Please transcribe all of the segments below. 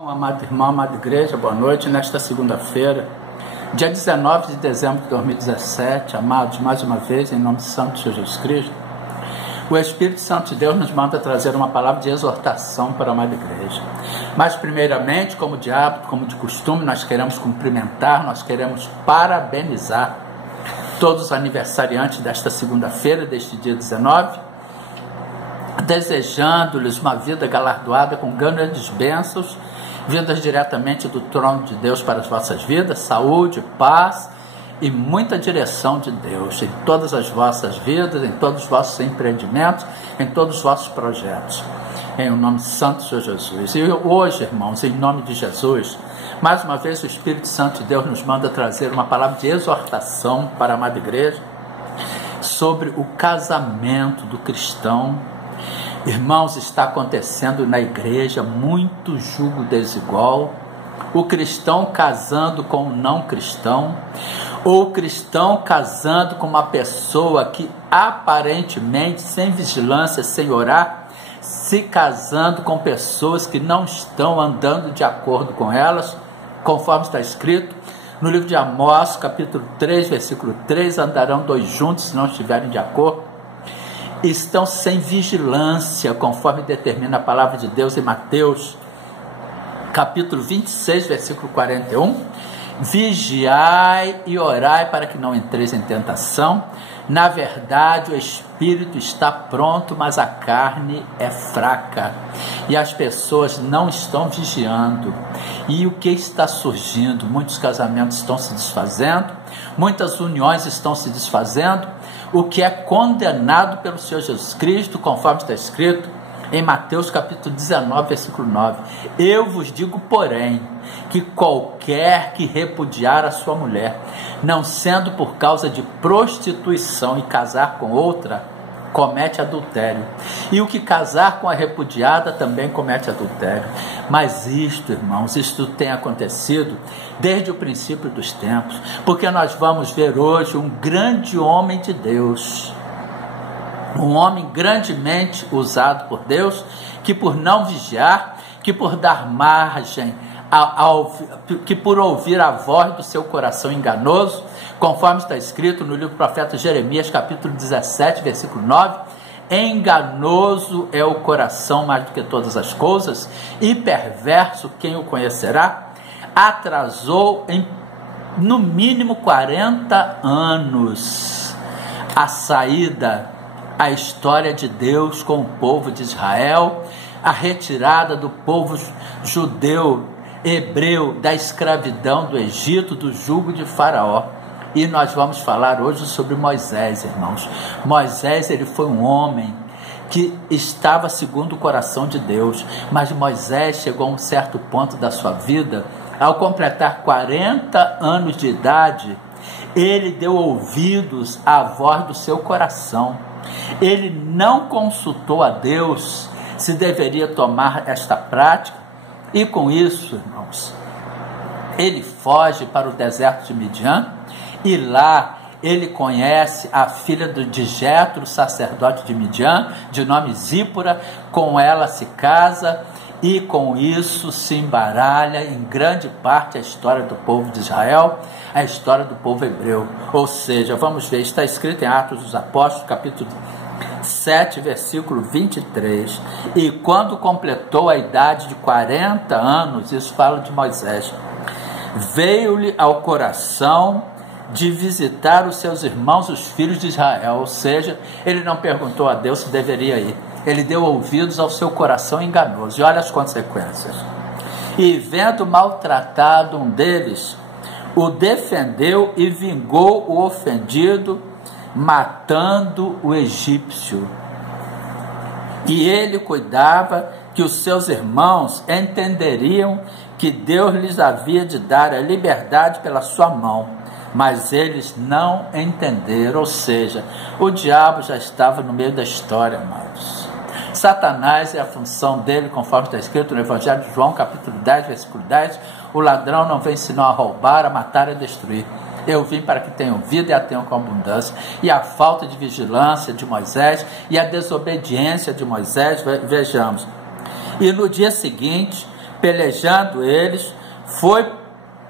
Amado irmão, amada igreja, boa noite. Nesta segunda-feira, dia 19 de dezembro de 2017, amados, mais uma vez, em nome de Santo Jesus Cristo, o Espírito Santo de Deus nos manda trazer uma palavra de exortação para a amada igreja. Mas, primeiramente, como de hábito, como de costume, nós queremos cumprimentar, nós queremos parabenizar todos os aniversariantes desta segunda-feira, deste dia 19, desejando-lhes uma vida galardoada com grandes bênçãos, vindas diretamente do trono de Deus para as vossas vidas, saúde, paz e muita direção de Deus em todas as vossas vidas, em todos os vossos empreendimentos, em todos os vossos projetos, em nome santo de Jesus. E hoje, irmãos, em nome de Jesus, mais uma vez o Espírito Santo de Deus nos manda trazer uma palavra de exortação para a amada igreja sobre o casamento do cristão. Irmãos, está acontecendo na igreja muito jugo desigual, o cristão casando com o não cristão, ou o cristão casando com uma pessoa que aparentemente, sem vigilância, sem orar, se casando com pessoas que não estão andando de acordo com elas, conforme está escrito no livro de Amós, capítulo 3, versículo 3, andarão dois juntos se não estiverem de acordo. Estão sem vigilância, conforme determina a palavra de Deus em Mateus, capítulo 26, versículo 41. Vigiai e orai para que não entreis em tentação. Na verdade, o espírito está pronto, mas a carne é fraca. E as pessoas não estão vigiando. E o que está surgindo? Muitos casamentos estão se desfazendo, muitas uniões estão se desfazendo, o que é condenado pelo Senhor Jesus Cristo, conforme está escrito em Mateus capítulo 19, versículo 9. Eu vos digo, porém, que qualquer que repudiar a sua mulher, não sendo por causa de prostituição, e casar com outra, comete adultério. E o que casar com a repudiada também comete adultério. Mas isto, irmãos, isto tem acontecido desde o princípio dos tempos, porque nós vamos ver hoje um grande homem de Deus, um homem grandemente usado por Deus, que por não vigiar, que por dar margem, que por ouvir a voz do seu coração enganoso, conforme está escrito no livro do profeta Jeremias, capítulo 17, versículo 9, enganoso é o coração mais do que todas as coisas, e perverso quem o conhecerá. Atrasou em no mínimo 40 anos a saída, a história de Deus com o povo de Israel, a retirada do povo judeu, hebreu, da escravidão do Egito, do jugo de Faraó. E nós vamos falar hoje sobre Moisés, irmãos. Moisés, ele foi um homem que estava segundo o coração de Deus, mas Moisés chegou a um certo ponto da sua vida, ao completar 40 anos de idade, ele deu ouvidos à voz do seu coração. Ele não consultou a Deus se deveria tomar esta prática, e com isso, irmãos, ele foge para o deserto de Midian, e lá ele conhece a filha de Jetro, sacerdote de Midian, de nome Zípora. Com ela se casa, e com isso se embaralha em grande parte a história do povo de Israel, a história do povo hebreu. Ou seja, vamos ver, está escrito em Atos dos Apóstolos, capítulo 7, versículo 23, e quando completou a idade de 40 anos, isso fala de Moisés, veio-lhe ao coração de visitar os seus irmãos, os filhos de Israel. Ou seja, ele não perguntou a Deus se deveria ir, ele deu ouvidos ao seu coração enganoso. E olha as consequências. E vendo maltratado um deles, o defendeu e vingou o ofendido, matando o egípcio. E ele cuidava que os seus irmãos entenderiam que Deus lhes havia de dar a liberdade pela sua mão, mas eles não entenderam. Ou seja, o diabo já estava no meio da história, amados. Satanás, é a função dele, conforme está escrito no Evangelho de João, capítulo 10, versículo 10, o ladrão não vem senão a roubar, a matar e a destruir. Eu vim para que tenham vida e a tenham com abundância. E a falta de vigilância de Moisés e a desobediência de Moisés, vejamos. E no dia seguinte, pelejando eles, foi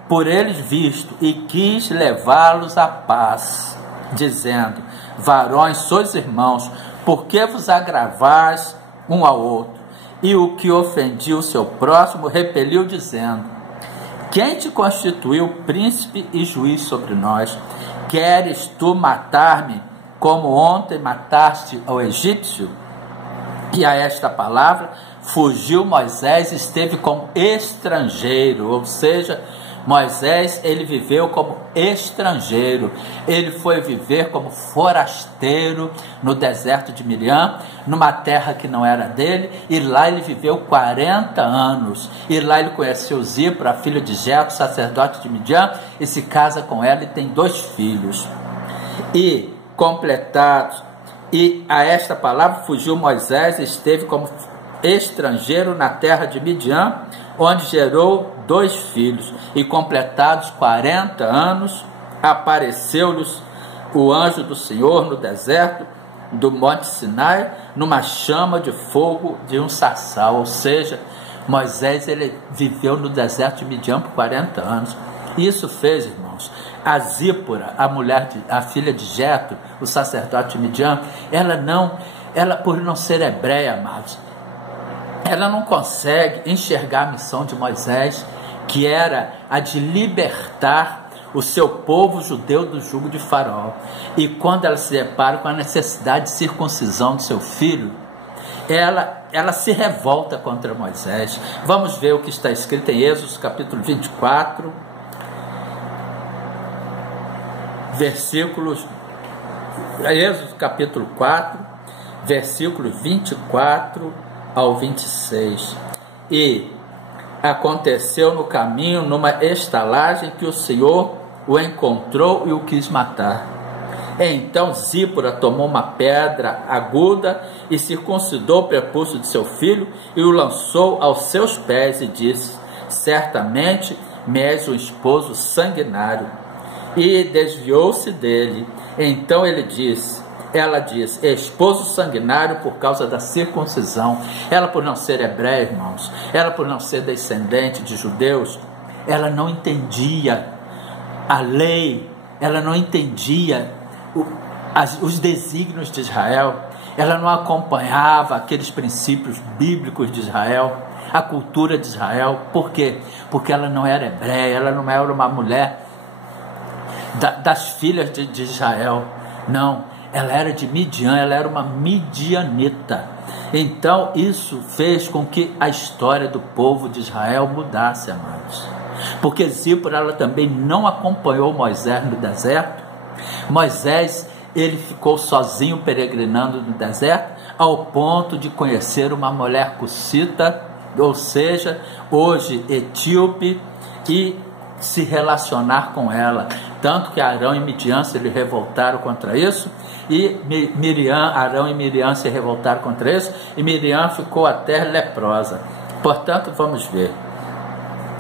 por eles visto e quis levá-los à paz, dizendo: varões, sois irmãos, por que vos agravais um ao outro? E o que ofendia o seu próximo repeliu, dizendo: quem te constituiu príncipe e juiz sobre nós? Queres tu matar-me, como ontem mataste ao egípcio? E a esta palavra fugiu Moisés e esteve como estrangeiro, ou seja, Moisés, ele viveu como estrangeiro, ele foi viver como forasteiro no deserto de Midian, numa terra que não era dele, e lá ele viveu 40 anos, e lá ele conheceu Zípora, a filha de Jetro, sacerdote de Midian, e se casa com ela e tem 2 filhos. E completados, e a esta palavra fugiu Moisés e esteve como estrangeiro na terra de Midian, onde gerou 2 filhos, e completados 40 anos, apareceu-lhes o anjo do Senhor no deserto do Monte Sinai, numa chama de fogo de um sarçal. Ou seja, Moisés, ele viveu no deserto de Midian por 40 anos. Isso fez, irmãos, a Zípora, a filha de Jetro, o sacerdote de Midian, ela por não ser hebreia, amados, ela não consegue enxergar a missão de Moisés, que era a de libertar o seu povo judeu do jugo de Faraó. E quando ela se depara com a necessidade de circuncisão do seu filho, ela se revolta contra Moisés. Vamos ver o que está escrito em Êxodo capítulo 24, Êxodo capítulo 4, versículos 24 ao 26. E aconteceu no caminho, numa estalagem, que o Senhor o encontrou e o quis matar. Então Zípora tomou uma pedra aguda e circuncidou o prepúcio de seu filho e o lançou aos seus pés e disse: certamente me és um esposo sanguinário. E desviou-se dele. Então ela disse: esposo sanguinário, por causa da circuncisão. Ela, por não ser hebreia, irmãos, ela, por não ser descendente de judeus, ela não entendia a lei, ela não entendia os desígnios de Israel, ela não acompanhava aqueles princípios bíblicos de Israel, a cultura de Israel. Por quê? Porque ela não era hebreia, ela não era uma mulher das filhas de Israel, não, ela era de Midian, ela era uma midianita. Então isso fez com que a história do povo de Israel mudasse, amados, porque Zípora, ela também não acompanhou Moisés no deserto. Moisés, ele ficou sozinho peregrinando no deserto, ao ponto de conhecer uma mulher cussita, ou seja, hoje etíope, e se relacionar com ela, tanto que Arão e Midian se revoltaram contra isso, e Arão e Miriam se revoltaram contra isso, e Miriam ficou até leprosa. Portanto, vamos ver,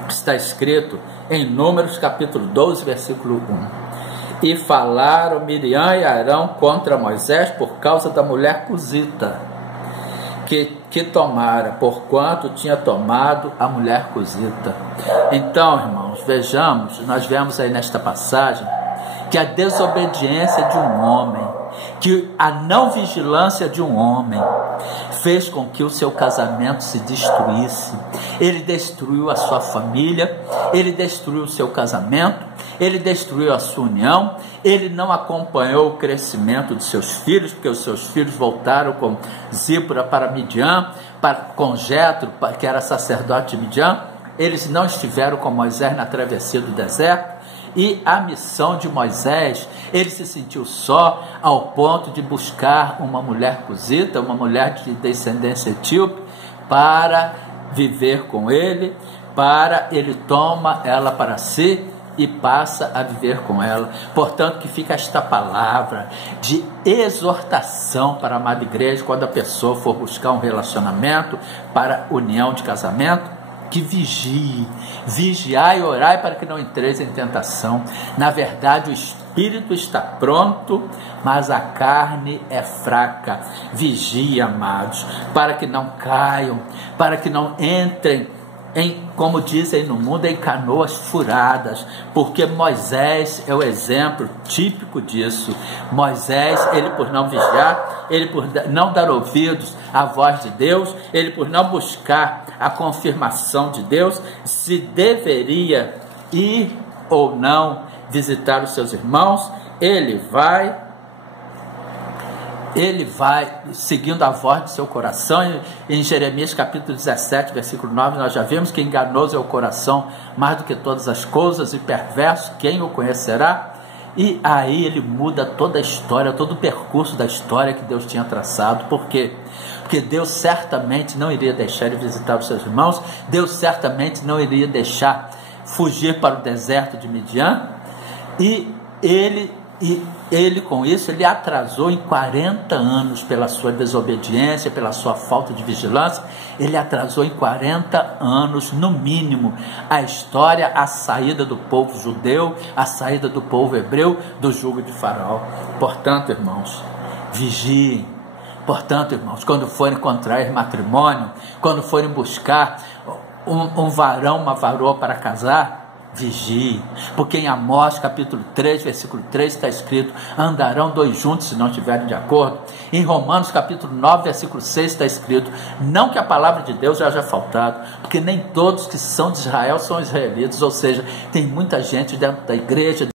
está escrito em Números capítulo 12, versículo 1: e falaram Miriam e Arão contra Moisés por causa da mulher cusita que tomara, porquanto tinha tomado a mulher cusita. Então, irmãos, vejamos, nós vemos aí nesta passagem que a desobediência de um homem, que a não vigilância de um homem fez com que o seu casamento se destruísse. Ele destruiu a sua família, ele destruiu o seu casamento, ele destruiu a sua união, ele não acompanhou o crescimento de seus filhos, porque os seus filhos voltaram com Zípora para Midian, com Jetro, que era sacerdote de Midian. Eles não estiveram com Moisés na travessia do deserto. E a missão de Moisés, ele se sentiu só ao ponto de buscar uma mulher cusita, uma mulher de descendência etíope, para viver com ele, ele toma ela para si e passa a viver com ela. Portanto, que fica esta palavra de exortação para a amada igreja, quando a pessoa for buscar um relacionamento para união de casamento, que vigie, vigiai e orai para que não entreis em tentação. Na verdade, o espírito está pronto, mas a carne é fraca. Vigie, amados, para que não caiam, para que não entrem como dizem no mundo, em canoas furadas, porque Moisés é o exemplo típico disso. Moisés, ele por não vigiar, ele por não dar ouvidos à voz de Deus, ele por não buscar a confirmação de Deus, se deveria ir ou não visitar os seus irmãos, ele vai seguindo a voz do seu coração. Em Jeremias capítulo 17, versículo 9, nós já vimos que enganoso é o coração mais do que todas as coisas, e perverso, quem o conhecerá? E aí ele muda toda a história, todo o percurso da história que Deus tinha traçado. Por quê? Porque Deus certamente não iria deixar ele visitar os seus irmãos, Deus certamente não iria deixar fugir para o deserto de Midian, e ele com isso, ele atrasou em 40 anos pela sua desobediência, pela sua falta de vigilância, ele atrasou em 40 anos, no mínimo, a história, a saída do povo judeu, a saída do povo hebreu do jugo de Faraó. Portanto, irmãos, vigiem. Portanto, irmãos, quando forem contrair matrimônio, quando forem buscar um varão, uma varoa para casar, vigie, porque em Amós capítulo 3, versículo 3 está escrito: andarão dois juntos se não estiverem de acordo. Em Romanos capítulo 9, versículo 6 está escrito: não que a palavra de Deus já haja faltado, porque nem todos que são de Israel são israelitas, ou seja, tem muita gente dentro da igreja